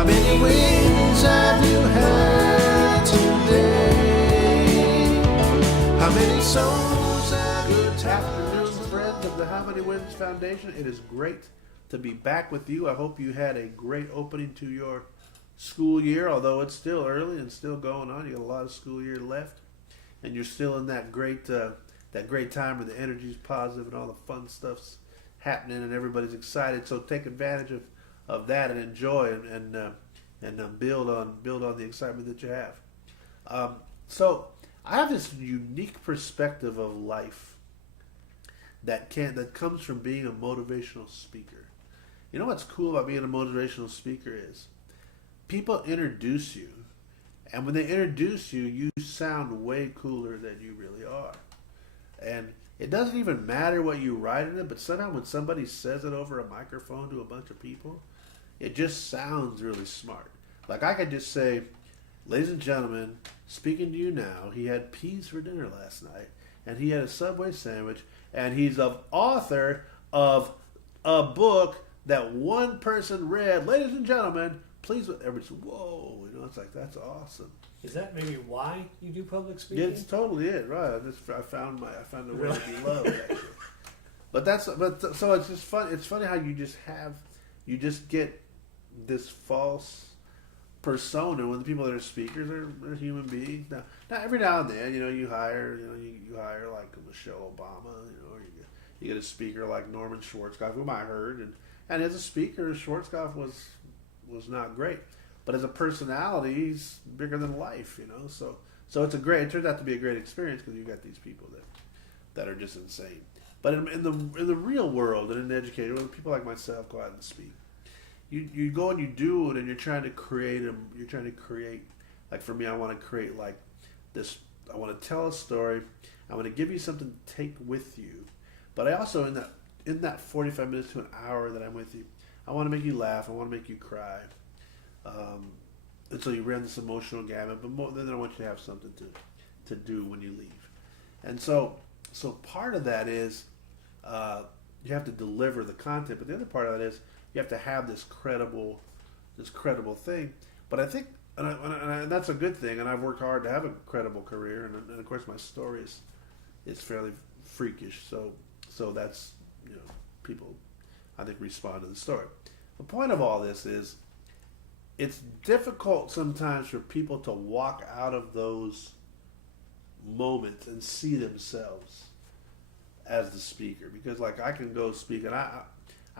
How many wins have you had today? How many souls have you touched? Afternoon, friends of the How Many Wins Foundation. It is great to be back with you. I hope you had a great opening to your school year, although it's still early and still going on. You got a lot of school year left, and you're still in that great time where the energy's positive and all the fun stuff's happening and everybody's excited. So take advantage of that and enjoy and build on the excitement that you have. So I have this unique perspective of life that comes from being a motivational speaker. You know what's cool about being a motivational speaker is people introduce you, and when they introduce you, you sound way cooler than you really are. And it doesn't even matter what you write in it, but somehow when somebody says it over a microphone to a bunch of people, it just sounds really smart. Like I could just say, ladies and gentlemen, speaking to you now, he had peas for dinner last night, and he had a Subway sandwich, and he's the author of a book that one person read. Ladies and gentlemen, please, everybody's, whoa, it's like, that's awesome. Is that maybe why you do public speaking? It's totally it, right? I found a way to be loved, actually. So it's just fun. It's funny how you just get this false persona when the people that are speakers are human beings. Now every now and then, you hire like Michelle Obama, or you get a speaker like Norman Schwarzkopf, whom I heard, and as a speaker, Schwarzkopf was not great. But as a personality, he's bigger than life, So it turns out to be a great experience because you got these people that are just insane. But in the real world and in education, when people like myself go out and speak, you go and you do it, and you're trying to create. Like for me, I want to create like this. I want to tell a story. I want to give you something to take with you. But I also in that 45 minutes to an hour that I'm with you, I want to make you laugh. I want to make you cry. And so you ran this emotional gamut, but then I want you to have something to do when you leave. And so part of that is you have to deliver the content, but the other part of that is you have to have this credible thing. But I think, and that's a good thing, and I've worked hard to have a credible career, and of course my story is fairly freakish, so that's, people, I think, respond to the story. The point of all this is, it's difficult sometimes for people to walk out of those moments and see themselves as the speaker. Because, like, I can go speak, and I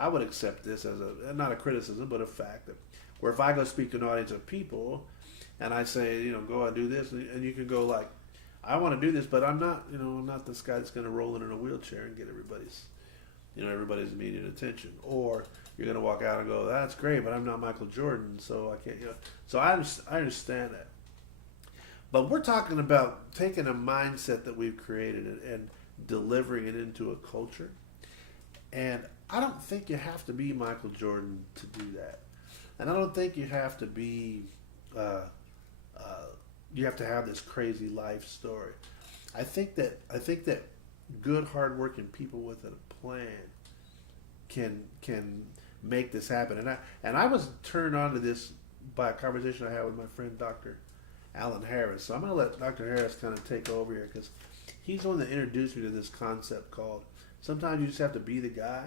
would accept this as not a criticism, but a fact, that where if I go speak to an audience of people, and I say, go and do this, and you can go like, I want to do this, but I'm not, I'm not this guy that's going to roll in a wheelchair and get everybody's immediate attention. Or you're going to walk out and go, that's great, but I'm not Michael Jordan, so I can't, So I understand that. But we're talking about taking a mindset that we've created and delivering it into a culture. And I don't think you have to be Michael Jordan to do that. And I don't think you have to be, you have to have this crazy life story. I think that good, hardworking people with a plan can make this happen. And I was turned on to this by a conversation I had with my friend Dr. Alan Harris. So I'm going to let Dr. Harris kind of take over here, because he's the one that introduced me to this concept called sometimes you just have to be the guy.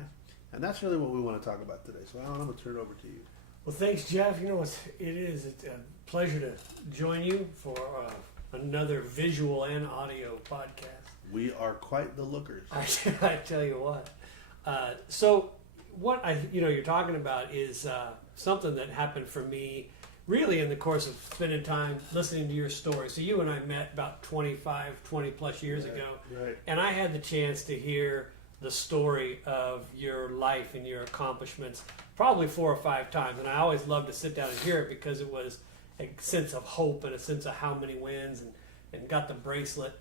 And that's really what we want to talk about today. So Alan, I'm going to turn it over to you. Well, thanks, Jeff. It's a pleasure to join you for another visual and audio podcast. We are quite the lookers. I tell you what. So what you're talking about is something that happened for me really in the course of spending time listening to your story. So you and I met about 20 plus years ago. Right. And I had the chance to hear the story of your life and your accomplishments probably 4 or 5 times. And I always loved to sit down and hear it because it was a sense of hope and a sense of how many wins and got the bracelet.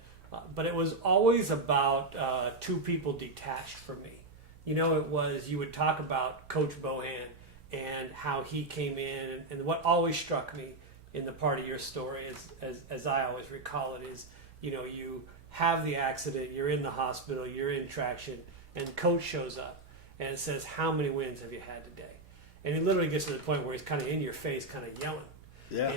But it was always about 2 people detached from me. It was, you would talk about Coach Bohan and how he came in, and what always struck me in the part of your story, as I always recall it, is, you have the accident, you're in the hospital, you're in traction, and Coach shows up, and it says, how many wins have you had today? And he literally gets to the point where he's kind of in your face, kind of yelling. Yeah.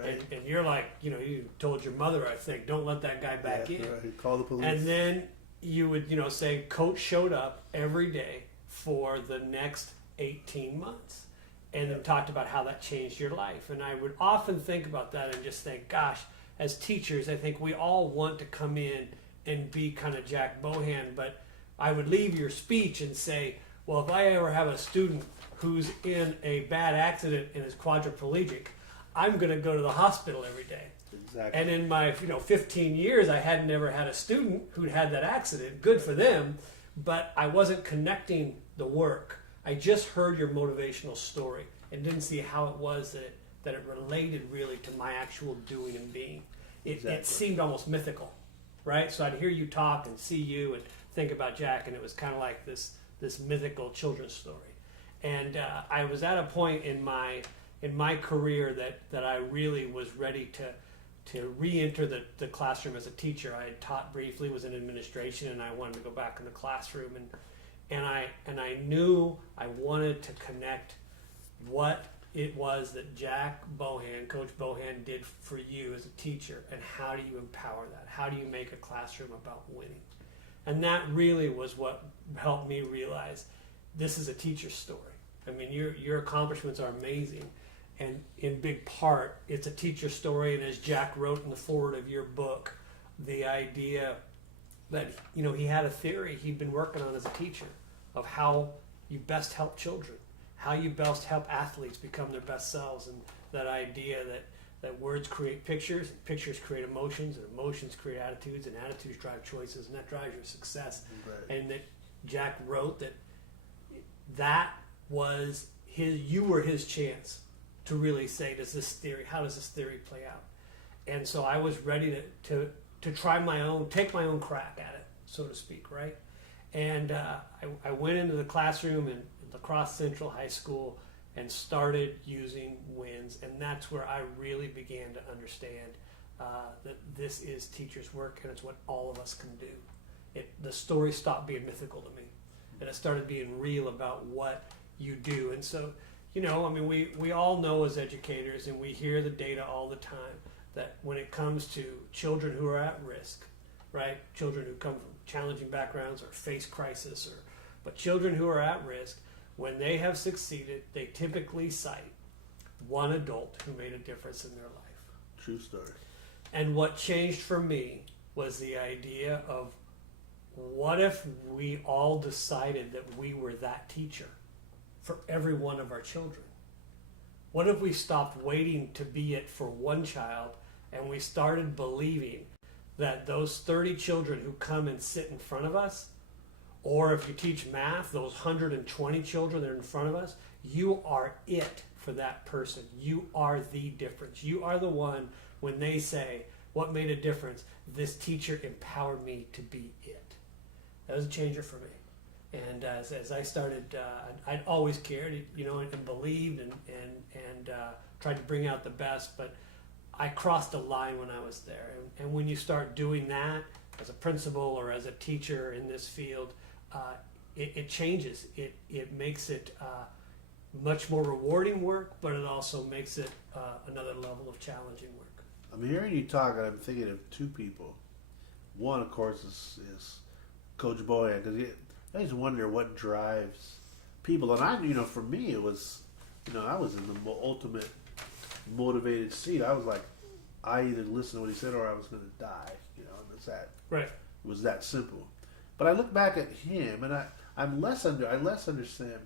And you're like, you told your mother, I think, don't let that guy back in. Right. Call the police. And then you would, say, Coach showed up every day for the next 18 months and then talked about how that changed your life. And I would often think about that and just think, gosh, as teachers, I think we all want to come in and be kind of Jack Bohan, but I would leave your speech and say, well, if I ever have a student who's in a bad accident and is quadriplegic, I'm going to go to the hospital every day. Exactly. And in my 15 years, I had never had a student who'd had that accident. Good for them, but I wasn't connecting the work. I just heard your motivational story and didn't see how it was that it related really to my actual doing and being. It seemed almost mythical, right? So I'd hear you talk and see you and think about Jack, and it was kind of like this mythical children's story. And I was at a point in my career that I really was ready to re-enter the classroom as a teacher. I had taught briefly, was in administration, and I wanted to go back in the classroom. And I knew I wanted to connect what it was that Jack Bohan, Coach Bohan, did for you as a teacher, and how do you empower that? How do you make a classroom about winning? And that really was what helped me realize this is a teacher's story. I mean, your accomplishments are amazing, and in big part, it's a teacher story. And as Jack wrote in the foreword of your book, the idea that he had a theory he'd been working on as a teacher of how you best help children, how you best help athletes become their best selves, and that idea that words create pictures, pictures create emotions, and emotions create attitudes, and attitudes drive choices, and that drives your success. Right. And that Jack wrote that was you were his chance to really say, how does this theory play out? And so I was ready to try take my own crack at it, so to speak, right? And I went into the classroom in La Crosse Central High School and started using wins, and that's where I really began to understand that this is teachers' work, and it's what all of us can do. The story stopped being mythical to me, and it started being real about what you do. And so, we all know as educators, and we hear the data all the time, that when it comes to children who are at risk, right, children who come from challenging backgrounds or face crisis, but children who are at risk, when they have succeeded, they typically cite one adult who made a difference in their life. True story. And what changed for me was the idea of, what if we all decided that we were that teacher for every one of our children? What if we stopped waiting to be it for one child, and we started believing that those 30 children who come and sit in front of us, or if you teach math, those 120 children that are in front of us, you are it for that person. You are the difference. You are the one, when they say, what made a difference? This teacher empowered me to be it. That was a changer for me. And as I started, I'd always cared, and believed and tried to bring out the best, but I crossed a line when I was there. And when you start doing that as a principal or as a teacher in this field, it changes. It makes it much more rewarding work, but it also makes it another level of challenging work. I'm hearing you talk, and I'm thinking of two people. One, of course, is Coach Bohan, because I just wonder what drives people. And for me, it was, I was in the ultimate motivated seat. I was like, I either listened to what he said or I was going to die. And it's that. Right. It was that simple. But I look back at him, and I less understand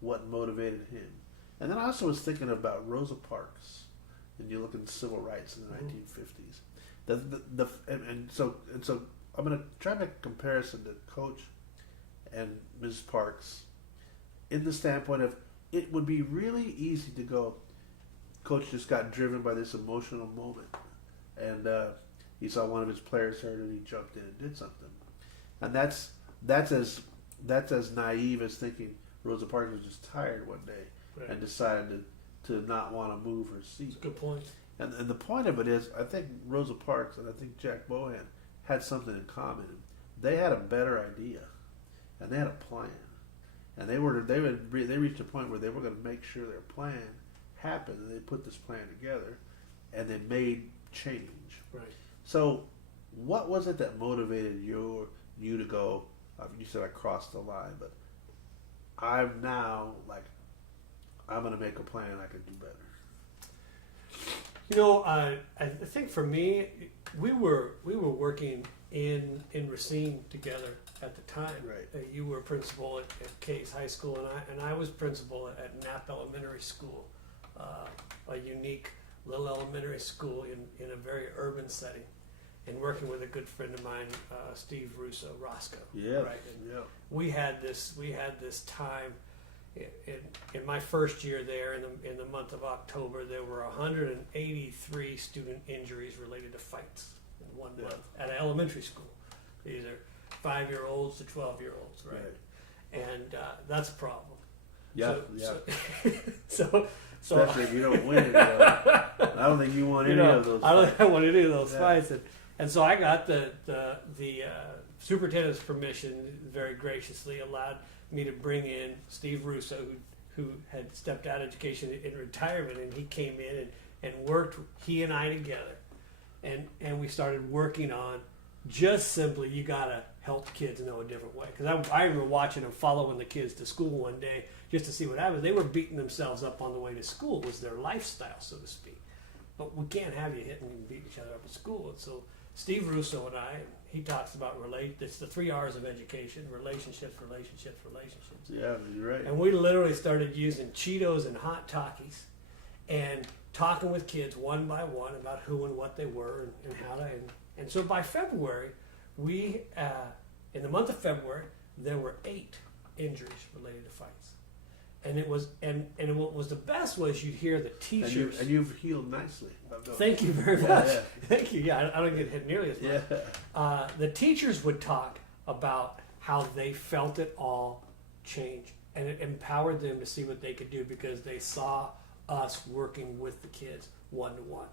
what motivated him. And then I also was thinking about Rosa Parks, and you look at civil rights in the 1950s. So I'm going to try to make a comparison to Coach and Ms. Parks in the standpoint of, it would be really easy to go, Coach just got driven by this emotional moment, and he saw one of his players hurt, and he jumped in and did something. And that's as naive as thinking Rosa Parks was just tired one day, right, and decided to not want to move her seat. That's a good point. And the point of it is, I think Rosa Parks and I think Jack Bohan had something in common. They had a better idea, and they had a plan. and they reached a point where they were going to make sure their plan happened, and they put this plan together, and they made change. Right. So, what was it that motivated you to go? You said I crossed the line, but I'm now like, I'm going to make a plan I can do better. You know, I think for me, we were working in Racine together at the time. Right. You were principal at Case High School, and I was principal at Knapp Elementary School, a unique little elementary school in a very urban setting, and working with a good friend of mine, Steve Russo, Roscoe. Yeah. Right. And we had this time. In my first year there, in the month of October, there were 183 student injuries related to fights in 1 month at an elementary school. These are 5-year-olds to 12-year-olds, right? And that's a problem. Yeah, So especially if you don't win it. I don't think you want any of those. I don't want any of those fights, and so I got the superintendent's permission, very graciously allowed me to bring in Steve Russo, who had stepped out of education in retirement, and he came in and worked, he and I together, and we started working on just simply, you gotta help kids know a different way. Because I remember watching them following the kids to school one day just to see what happened. They were beating themselves up on the way to school. It was their lifestyle, so to speak. But we can't have you hitting and beating each other up at school. And so Steve Russo and I, he talks about it's the 3 R's of education: relationships, relationships, relationships. Yeah, you're right. And we literally started using Cheetos and hot Takis and talking with kids one by one about who and what they were and how to. And so by February, we in the month of February, there were 8 injuries related to fights. And it was and what was the best was you'd hear the teachers. And you've healed nicely. Thank you very much. Yeah. Thank you. Yeah, I don't get hit nearly as much. Yeah. The teachers would talk about how they felt it all change, and it empowered them to see what they could do because they saw us working with the kids one-to-one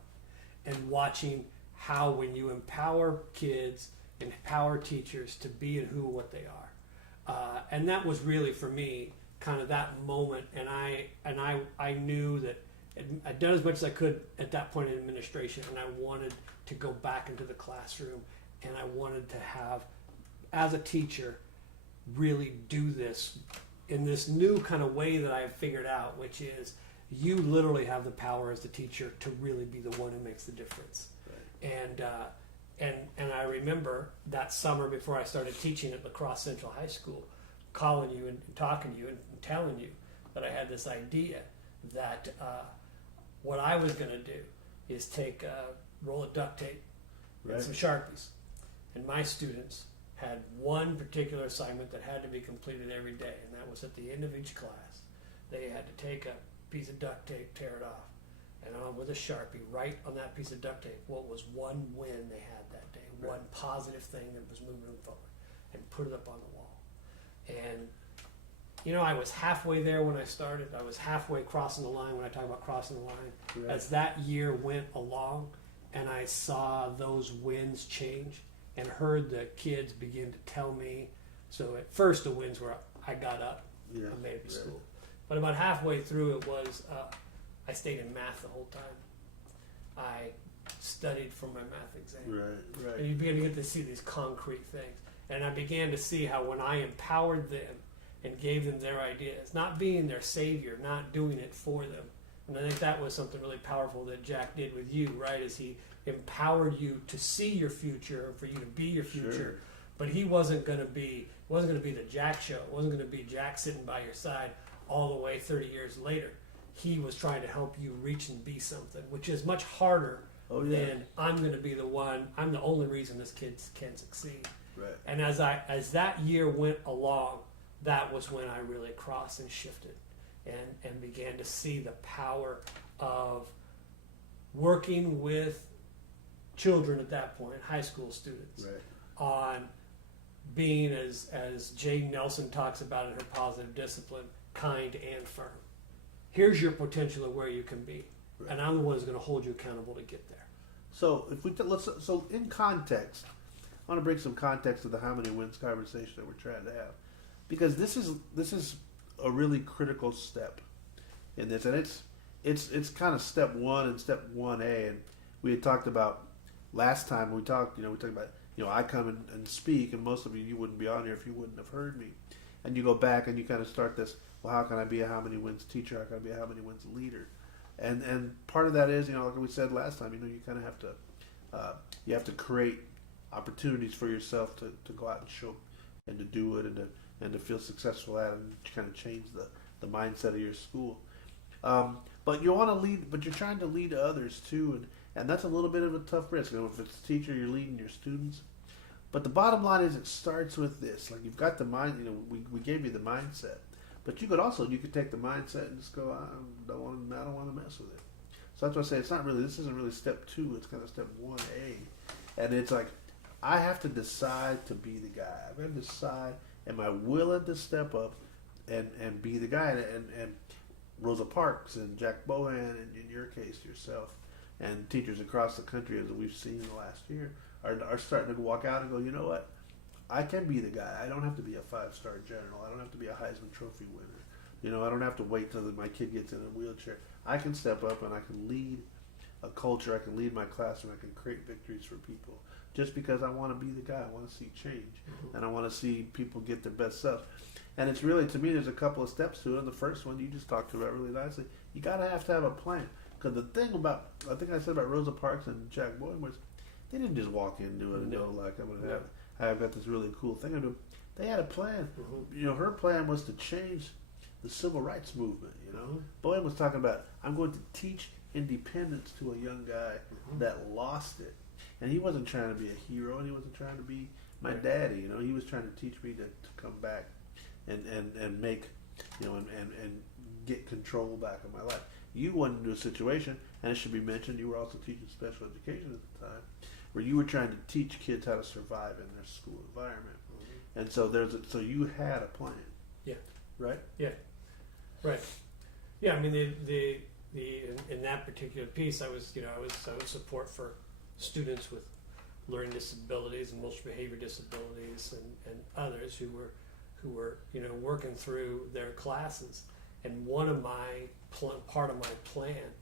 and watching how when you empower kids and empower teachers to be and who what they are. And that was really, for me, kind of that moment, and I knew that I'd done as much as I could at that point in administration, and I wanted to go back into the classroom, and I wanted to have, as a teacher, really do this in this new kind of way that I've figured out, which is you literally have the power as the teacher to really be the one who makes the difference. Right. And I remember that summer before I started teaching at La Crosse Central High School, calling you and talking to you and telling you that I had this idea that what I was going to do is take a roll of duct tape and some Sharpies. And my students had one particular assignment that had to be completed every day, and that was at the end of each class. They had to take a piece of duct tape, tear it off, and on with a Sharpie, write on that piece of duct tape what was one win they had that day, one positive thing that was moving them forward, and put it up on the wall. And you know, I was halfway there when I started. I was halfway crossing the line when I talk about crossing the line. As that year went along and I saw those wins change and heard the kids begin to tell me. So at first the wins were I got up and made it to school. But about halfway through it was I stayed in math the whole time. I studied for my math exam. Right. And you begin to get to see these concrete things. And I began to see how when I empowered them and gave them their ideas, not being their savior, not doing it for them. And I think that was something really powerful that Jack did with you, right? As he empowered you to see your future, for you to be your future. Sure. But he wasn't going to be the Jack show. It wasn't going to be Jack sitting by your side all the way 30 years later. He was trying to help you reach and be something, which is much harder than I'm going to be the one. I'm the only reason this kid can succeed. Right. And as that year went along, that was when I really crossed and shifted and began to see the power of working with children at that point, high school students, on being, as Jane Nelson talks about in her Positive Discipline, kind and firm. Here's your potential of where you can be, and I'm the one who's going to hold you accountable to get there. So if we so in context, I want to bring some context to the how many wins conversation that we're trying to have. Because this is a really critical step in this, and it's kind of step one and step 1A. And we had talked about last time we talked. We talked about I come and speak, and most of you wouldn't be on here if you wouldn't have heard me. And you go back and you kind of start this. Well, how can I be a how many wins teacher? How can I be a how many wins leader? And part of that is like we said last time. You kind of have to you have to create opportunities for yourself to go out and show and to do it and to feel successful at it and kind of change the mindset of your school. But you want to lead, but you're trying to lead others too, and that's a little bit of a tough risk. If it's a teacher, you're leading your students. But the bottom line is, it starts with this. Like, you've got the mind. We gave you the mindset, but you could take the mindset and just go, I don't want to mess with it. So that's why I say this isn't really step 2. It's kind of step 1A, and it's like, I have to decide to be the guy. I've got to decide, am I willing to step up and be the guy? And Rosa Parks and Jack Bohan, and in your case, yourself, and teachers across the country, as we've seen in the last year, are starting to walk out and go, you know what? I can be the guy. I don't have to be a 5-star general. I don't have to be a Heisman Trophy winner. I don't have to wait till my kid gets in a wheelchair. I can step up and I can lead a culture. I can lead my classroom. I can create victories for people. Just because I want to be the guy. I want to see change. And I want to see people get their best selves. And it's really, to me, there's a couple of steps to it. And the first one you just talked about really nicely. You got to have a plan. Because the thing about, I think I said about Rosa Parks and Jack Boyd was, they didn't just walk in and do it and go like, I've got this really cool thing to do. They had a plan. Her plan was to change the civil rights movement. Boyd was talking about, I'm going to teach independence to a young guy that lost it. And he wasn't trying to be a hero, and he wasn't trying to be my daddy. He was trying to teach me to come back and make, and get control back of my life. You went into a situation, and it should be mentioned, you were also teaching special education at the time, where you were trying to teach kids how to survive in their school environment. And so so you had a plan. Yeah. Right? Yeah. Right. Yeah, I mean, in that particular piece, I was support for students with learning disabilities, emotional behavior disabilities, and others who were working through their classes. And one of part of my plan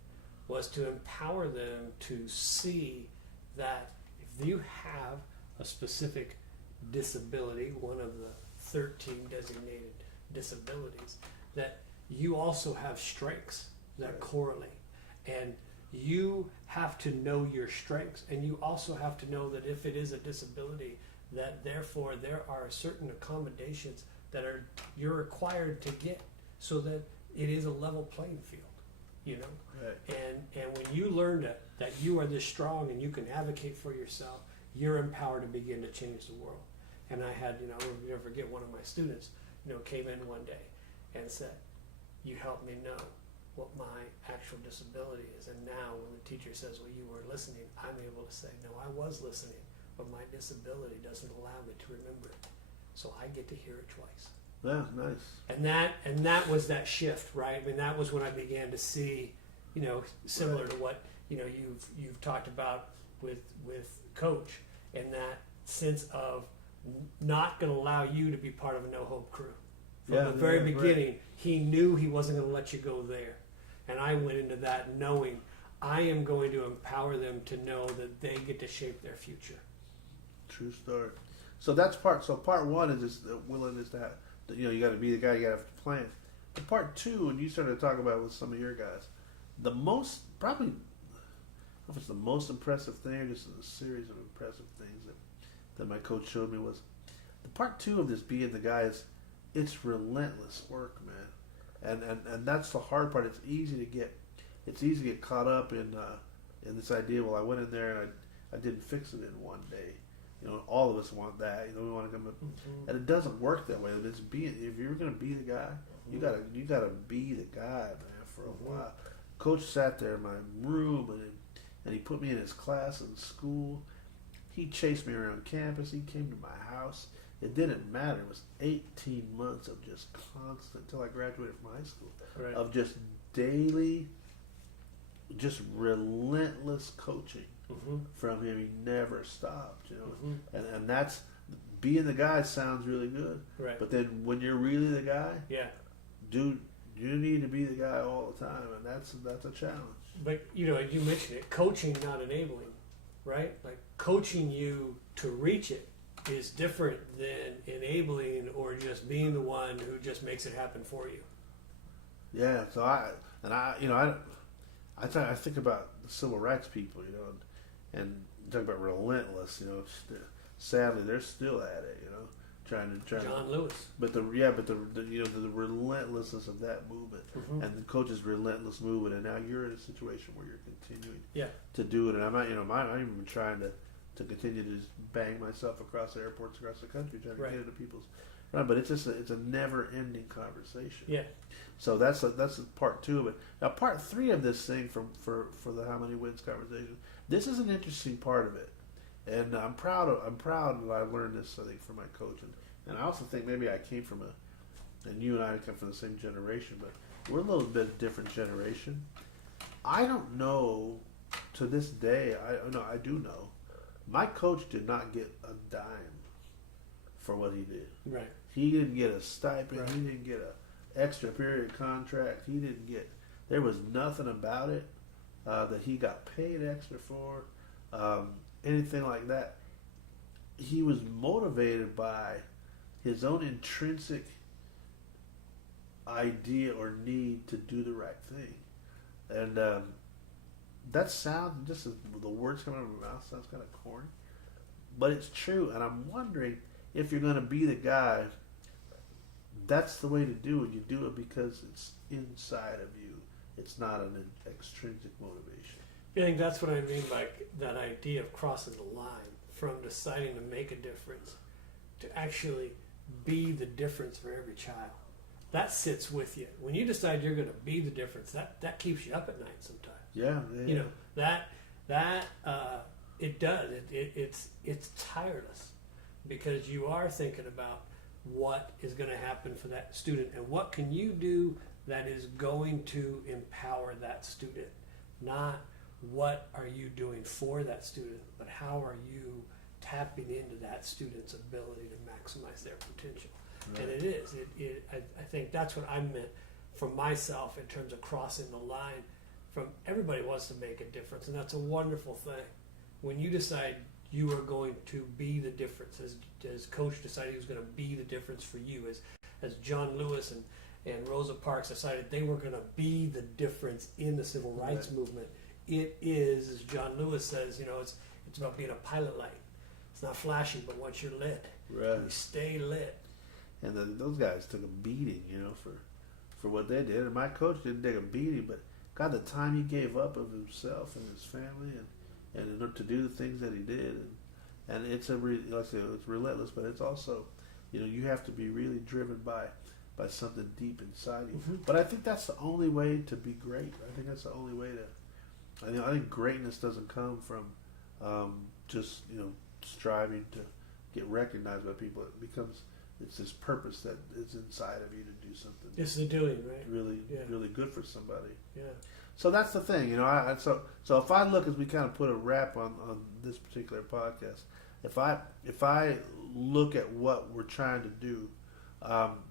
was to empower them to see that if you have a specific disability, one of the 13 designated disabilities, that you also have strengths that correlate. And you have to know your strengths, and you also have to know that if it is a disability, that therefore there are certain accommodations that you're required to get so that it is a level playing field, Right. And when you learn that you are this strong and you can advocate for yourself, you're empowered to begin to change the world. And I had, I'll never forget, one of my students, came in one day and said, you helped me know what my actual disability is. And now when the teacher says, well, you were listening, I'm able to say, no, I was listening, but my disability doesn't allow me to remember it. So I get to hear it twice. Yeah, nice. And that was that shift, right? I mean, that was when I began to see, similar to what, you've talked about with Coach, and that sense of not going to allow you to be part of a no hope crew. From the very beginning, he knew he wasn't going to let you go there. And I went into that knowing I am going to empower them to know that they get to shape their future. True story. So that's part one is just the willingness to have, you got to be the guy, you got to have a plan. But part 2, and you started to talk about with some of your guys, the most, probably, I don't know if it's the most impressive thing or just a series of impressive things that my coach showed me was the part 2 of this being the guy is, it's relentless work, man. And that's the hard part. It's easy to get caught up in this idea, well, I went in there and I didn't fix it in one day. All of us want that. We want to come up, and it doesn't work that way. If you're going to be the guy, you gotta be the guy, man. For a while, Coach sat there in my room, and he put me in his class in school. He chased me around campus. He came to my house. It didn't matter. It was 18 months of just constant, until I graduated from high school, right, of just daily, just relentless coaching. From him. He never stopped, and that's being the guy sounds really good, right? But then when you're really the guy, dude, you need to be the guy all the time, and that's a challenge. But you mentioned it, coaching, not enabling, right? Like coaching you to reach it is different than enabling or just being the one who just makes it happen for you. Yeah. So I think about the civil rights people, and talk about relentless. Sadly, they're still at it. Trying John Lewis. But the relentlessness of that movement, Mm-hmm. and the coach's relentless movement, and now you're in a situation where you're continuing Yeah. to do it, and I'm not even trying to continue to just bang myself across airports across the country trying to Right. get into people's right, but it's a never ending conversation. Yeah. So that's part 2 of it. Now part 3 of this thing for the How Many Wins conversation. This is an interesting part of it. And I'm proud that I learned this, I think, from my coach. And I also think maybe I came from and you and I come from the same generation, but we're a little bit different generation. I don't know, to this day, I do know, my coach did not get a dime for what he did. Right. He didn't get a stipend. Right. He didn't get a extra period contract. There was nothing about it that he got paid extra for. Anything like that. He was motivated by his own intrinsic idea or need to do the right thing. And that sounds, just as the words coming out of my mouth, sounds kind of corny. But it's true. And I'm wondering if you're going to be the guy, that's the way to do it. You do it because it's inside of you. It's not an extrinsic motivation. I think that's what I mean by that idea of crossing the line from deciding to make a difference to actually be the difference for every child. That sits with you. When you decide you're going to be the difference, that keeps you up at night sometimes. Yeah. It does. It's tireless because you are thinking about what is going to happen for that student and what can you do that is going to empower that student. Not what are you doing for that student, but how are you tapping into that student's ability to maximize their potential. Right. And it is. I think that's what I meant for myself in terms of crossing the line. From everybody wants to make a difference, and that's a wonderful thing. When you decide you are going to be the difference, as Coach decided he was going to be the difference for you, as John Lewis and Rosa Parks decided they were going to be the difference in the civil rights movement. It is, as John Lewis says, it's about being a pilot light. It's not flashy, but once you're lit, you stay lit. And then those guys took a beating, for what they did. And my coach didn't take a beating, but God, the time he gave up of himself and his family, and in order to do the things that he did, and it's it's relentless, but it's also, you have to be really driven by something deep inside you. Mm-hmm. But I think that's the only way to be great. I think that's the only way to. I think greatness doesn't come from just striving to get recognized by people. It's this purpose that is inside of you to do something. It's the doing, right? Really good for somebody. Yeah. So that's the thing, So if I look, as we kind of put a wrap on this particular podcast, if I look at what we're trying to do,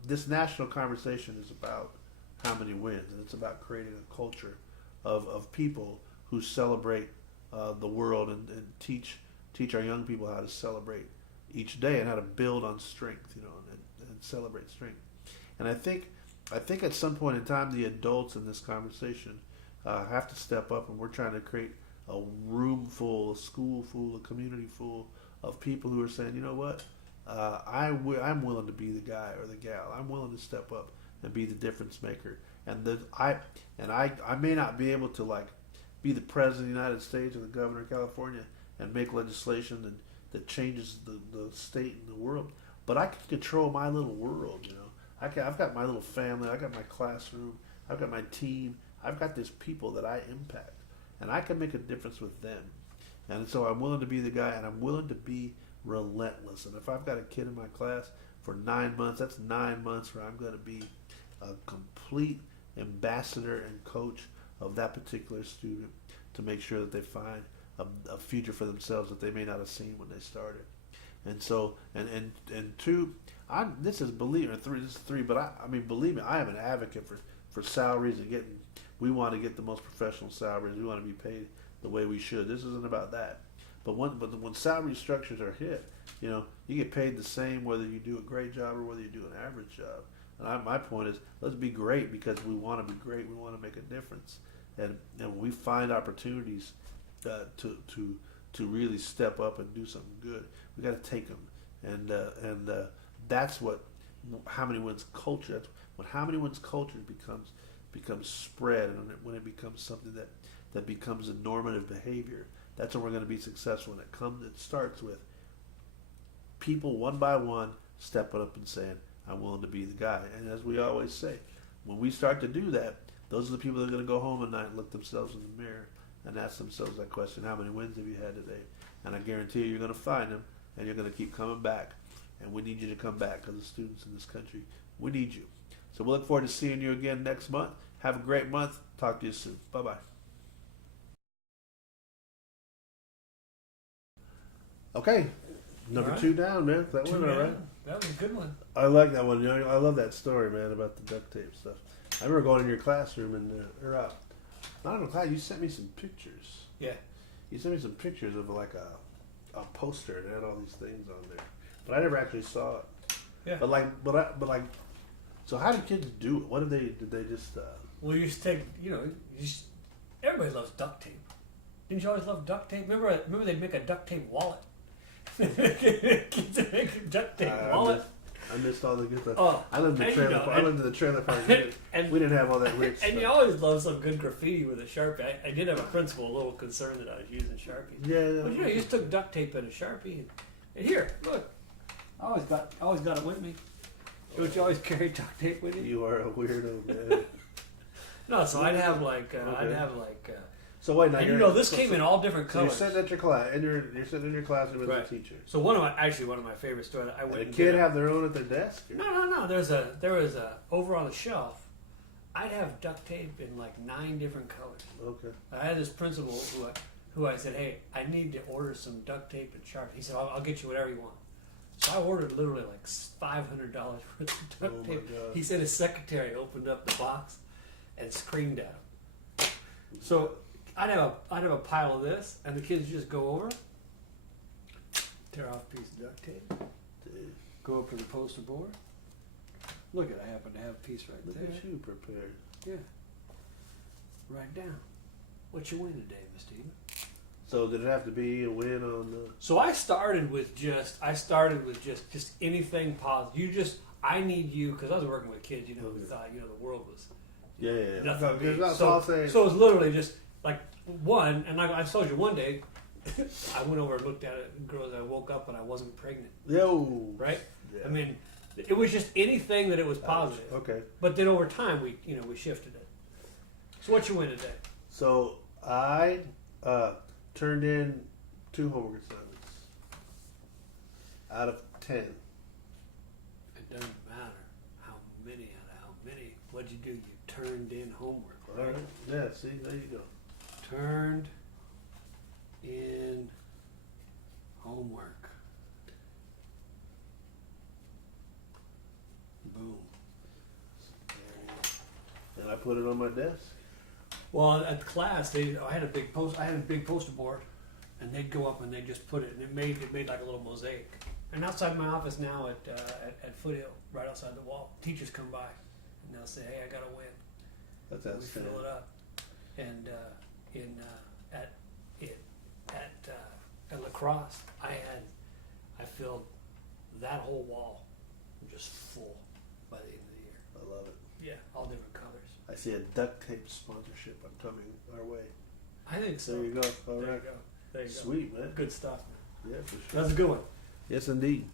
this national conversation is about how many wins, and it's about creating a culture of people who celebrate the world and teach our young people how to celebrate each day and how to build on strength, and celebrate strength. And I think at some point in time, the adults in this conversation have to step up, and we're trying to create a room full, a school full, a community full of people who are saying, you know what, I'm willing to be the guy or the gal. I'm willing to step up and be the difference maker. And I may not be able to be the president of the United States or the governor of California and make legislation that changes the state and the world, but I can control my little world. I've got my little family. I've got my classroom. I've got my team. I've got these people that I impact, and I can make a difference with them. And so I'm willing to be the guy, and I'm willing to be relentless. And if I've got a kid in my class for 9 months, that's 9 months where I'm going to be a complete ambassador and coach of that particular student to make sure that they find a future for themselves that they may not have seen when they started. And so and two, this is three, but I mean, believe me, I am an advocate for salaries and getting. We want to get the most professional salaries. We want to be paid the way we should. This isn't about that. But when salary structures are hit, you get paid the same whether you do a great job or whether you do an average job. And my point is, let's be great because we want to be great. We want to make a difference. And when we find opportunities to really step up and do something good, we got to take them. And that's what How Many Wins culture. That's when How Many Wins culture becomes spread, and when it becomes something that becomes a normative behavior. That's when we're going to be successful. And it starts with people one by one stepping up and saying, I'm willing to be the guy. And as we always say, when we start to do that, those are the people that are going to go home at night and look themselves in the mirror and ask themselves that question, how many wins have you had today? And I guarantee you're going to find them, and you're going to keep coming back. And we need you to come back because the students in this country, we need you. So we'll look forward to seeing you again next month. Have a great month. Talk to you soon. Bye-bye. Okay, number All right. 2 down, man. That went all right. That was a good one. I like that one. I love that story, man, about the duct tape stuff. I remember going in your classroom and not in the class. You sent me some pictures. Yeah. You sent me some pictures of like a poster that had all these things on there, but I never actually saw it. Yeah. But like, so how did kids do it? What did they just? Well, you just take, everybody loves duct tape. Didn't you always love duct tape? Remember they'd make a duct tape wallet. Kids would make a duct tape wallet. I missed all the good stuff. Oh, I lived in the trailer park. I lived in the trailer park. We didn't have all that rich and stuff. you always love some good graffiti with a Sharpie. I did have a principal a little concerned that I was using Sharpie. Yeah. But you just took duct tape and a Sharpie. And here, look. I always got it with me. Don't you always carry duct tape with you? You are a weirdo, man. No, so I'd have like, So wait, now and this came in all different so colors. you're sitting at your class, and you're sitting in your classroom with Right. a teacher. So one of my favorite stories. I went. Did and a kid did have their own at their desk? Or? No. There was a over on the shelf. I'd have duct tape in like 9 different colors. Okay. I had this principal who I said, hey, I need to order some duct tape and Sharpie. He said, I'll get you whatever you want. So I ordered literally like $500 worth of duct tape. God. He said his secretary opened up the box and screamed at him. So I'd have a pile of this, and the kids just go over, tear off a piece of duct tape, go up to the poster board. Look I happen to have a piece right Look there. at you prepared. Yeah. Write down. What's your win today, Miss Steve? So did it have to be a win on the? So I started with just anything positive. I need you, because I was working with kids, who thought, the world was Yeah. nothing big. That's So all I'm saying. it was literally just like one, and I told you one day, I went over and looked at it, and girls, I woke up and I wasn't pregnant. Yo. Right? Yeah. I mean, it was just anything that it was positive. Okay. But then over time, we shifted it. So what's your win today? So I turned in 2 homework assignments out of 10. It doesn't matter how many out of how many. What'd you do? You turned in homework, All right? right. Yeah. See, there you go. Turned in homework. Boom. And I put it on my desk. Well, at class, I had a big poster board, and they'd go up and they'd just put it, and it made like a little mosaic. And outside my office now at Foothill, right outside the wall, teachers come by, and they'll say, "Hey, I got a win." That's We outstanding. fill it up, and at lacrosse, I filled that whole wall just full by the end of the year. I love it. Yeah, all different colors. I see a duct tape sponsorship coming our way. I think so. There you go. All There right. you go. There you go. Sweet, man. Good stuff, man. Yeah, for sure. That's a good one. Yes, indeed.